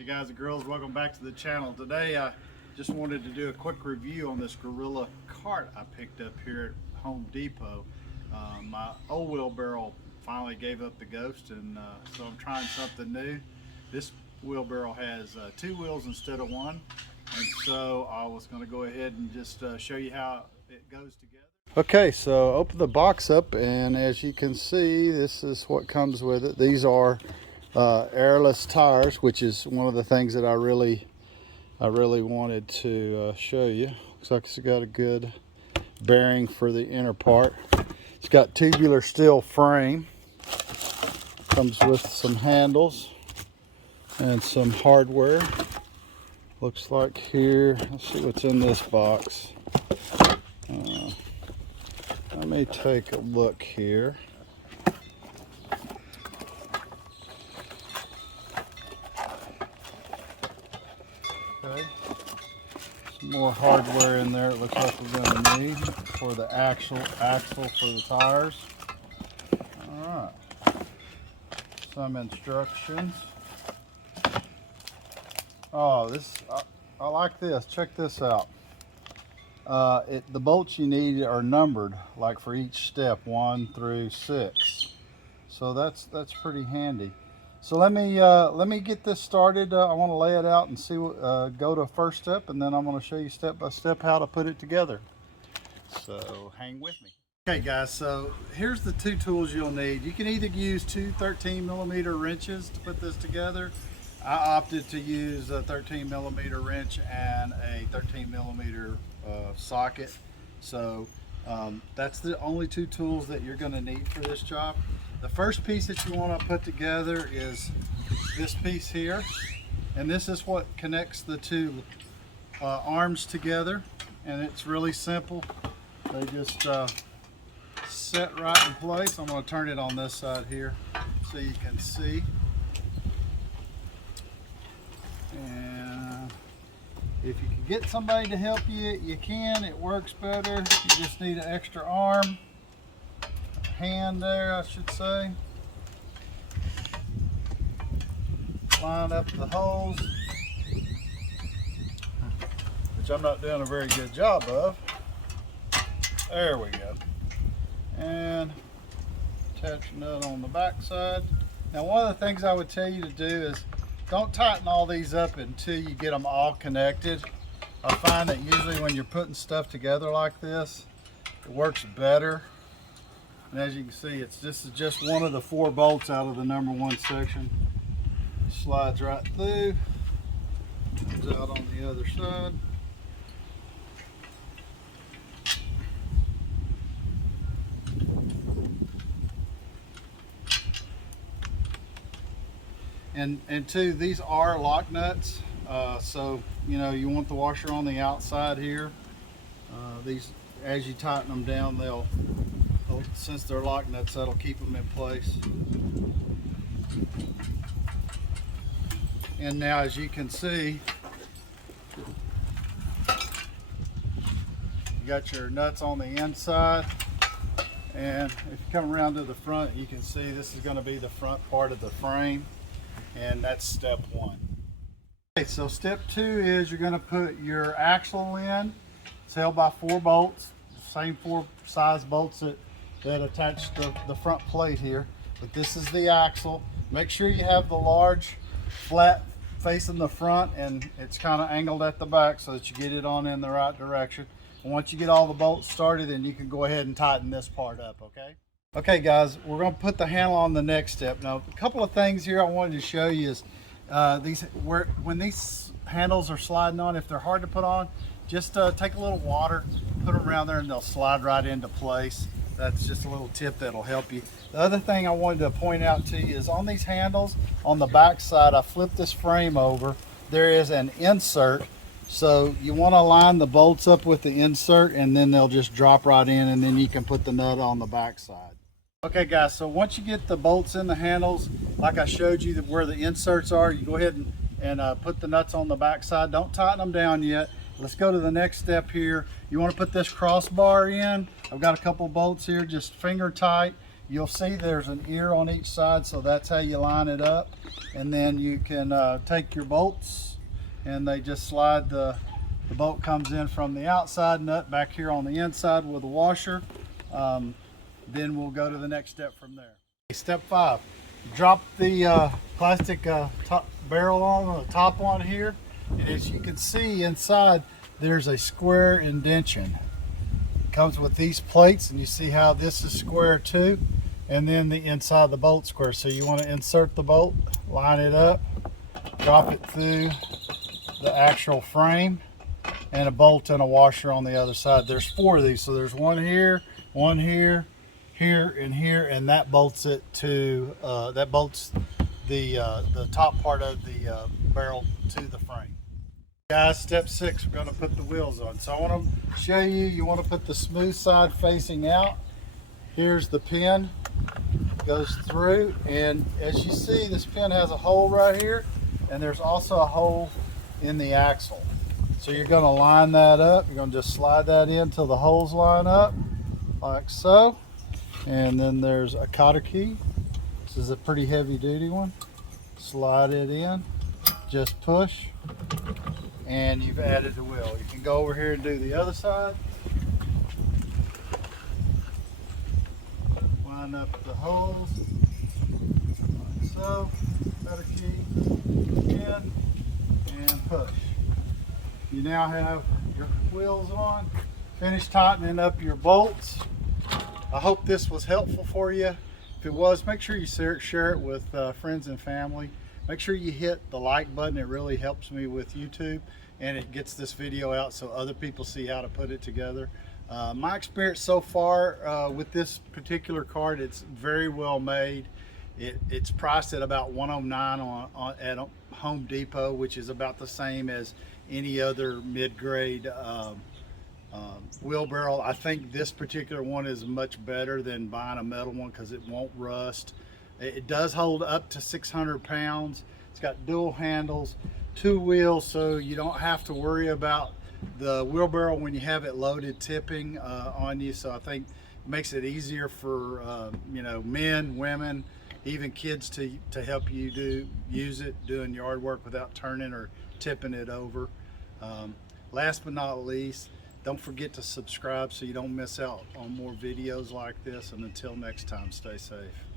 Hey guys and girls, welcome back to the channel. Today I just wanted to do a quick review on this Gorilla cart I picked up here at Home Depot. My old wheelbarrow finally gave up the ghost, and so I'm trying something new. This wheelbarrow has two wheels instead of one, and so I was going to go ahead and just show you how it goes together. Okay, so open the box up, and as you can see, this is what comes with it. These are airless tires, which is one of the things that I really wanted to show you. Looks like it's got a good bearing for the inner part. It's got tubular steel frame. Comes with some handles and some hardware. Looks like here, let's see what's in this box. Let me take a look here. Okay. Some more hardware in there. It looks like we're going to need for the axle for the tires. All right. Some instructions. Oh, I like this. Check this out. The bolts you need are numbered, like for each step, 1 through 6. So that's pretty handy. So let me get this started. I want to lay it out and see what, go to first step, and then I'm going to show you step by step how to put it together. So hang with me. Okay guys, so here's the two tools you'll need. You can either use two 13mm wrenches to put this together. I opted to use a 13mm wrench and a 13mm socket. So that's the only two tools that you're going to need for this job. The first piece that you want to put together is this piece here, and this is what connects the two arms together, and it's really simple. They just set right in place. I'm going to turn it on this side here so you can see. And if you can get somebody to help you, you can. It works better. You just need an extra arm. Hand there, I should say. Line up the holes, which I'm not doing a very good job of. There we go. And attach a nut on the back side. Now, one of the things I would tell you to do is don't tighten all these up until you get them all connected. I find that usually when you're putting stuff together like this, it works better. And as you can see, this is just one of the 4 bolts out of the number 1 section. Slides right through, comes out on the other side. And two, these are lock nuts, so you know you want the washer on the outside here. These, as you tighten them down, since they're lock nuts, that'll keep them in place. And now, as you can see, you got your nuts on the inside, and if you come around to the front, you can see this is going to be the front part of the frame, and that's step 1. Okay, so step 2 is you're going to put your axle in. It's held by 4 bolts, the same 4 size bolts that attach the front plate here. But this is the axle. Make sure you have the large flat facing the front, and it's kind of angled at the back so that you get it on in the right direction. And once you get all the bolts started, then you can go ahead and tighten this part up, okay? Okay guys, we're going to put the handle on the next step. Now, a couple of things here I wanted to show you is when these handles are sliding on, if they're hard to put on, just take a little water, put them around there, and they'll slide right into place. That's just a little tip that'll help you. The other thing I wanted to point out to you is on these handles, on the back side, I flipped this frame over. There is an insert. So you want to line the bolts up with the insert, and then they'll just drop right in, and then you can put the nut on the back side. Okay guys, so once you get the bolts in the handles, like I showed you where the inserts are, you go ahead and put the nuts on the back side. Don't tighten them down yet. Let's go to the next step here. You want to put this crossbar in. I've got a couple bolts here, just finger tight. You'll see there's an ear on each side, so that's how you line it up. And then you can take your bolts, and they just slide. The bolt comes in from the outside, nut back here on the inside with a washer. Then we'll go to the next step from there. Step 5, drop the plastic top barrel on the top one here, and as you can see inside there's a square indentation. It comes with these plates, and you see how this is square too, and then the inside of the bolt square. So you want to insert the bolt, line it up, drop it through the actual frame, and a bolt and a washer on the other side. There's 4 of these, so there's one here, here, and here, and that bolts it to that bolts the top part of the barrel to the frame. Guys, step 6, we're going to put the wheels on. So I want to show you, you want to put the smooth side facing out. Here's the pin, goes through, and as you see, this pin has a hole right here, and there's also a hole in the axle. So you're going to line that up. You're going to just slide that in till the holes line up, like so. And then there's a cotter key. This is a pretty heavy duty one. Slide it in, just push, and you've added the wheel. You can go over here and do the other side. Line up the holes, like so. Cotter key, in, and push. You now have your wheels on. Finish tightening up your bolts. I hope this was helpful for you. If it was, make sure you share it with friends and family. Make sure you hit the like button. It really helps me with YouTube, and it gets this video out so other people see how to put it together. My experience so far with this particular cart, it's very well made. It's priced at about $109 at Home Depot, which is about the same as any other mid-grade wheelbarrow. I think this particular one is much better than buying a metal one because it won't rust. It does hold up to 600 pounds. It's got dual handles, 2 wheels, so you don't have to worry about the wheelbarrow when you have it loaded tipping on you. So I think it makes it easier for you know, men, women, even kids to help you use it doing yard work without turning or tipping it over. Last but not least, don't forget to subscribe so you don't miss out on more videos like this. And until next time, stay safe.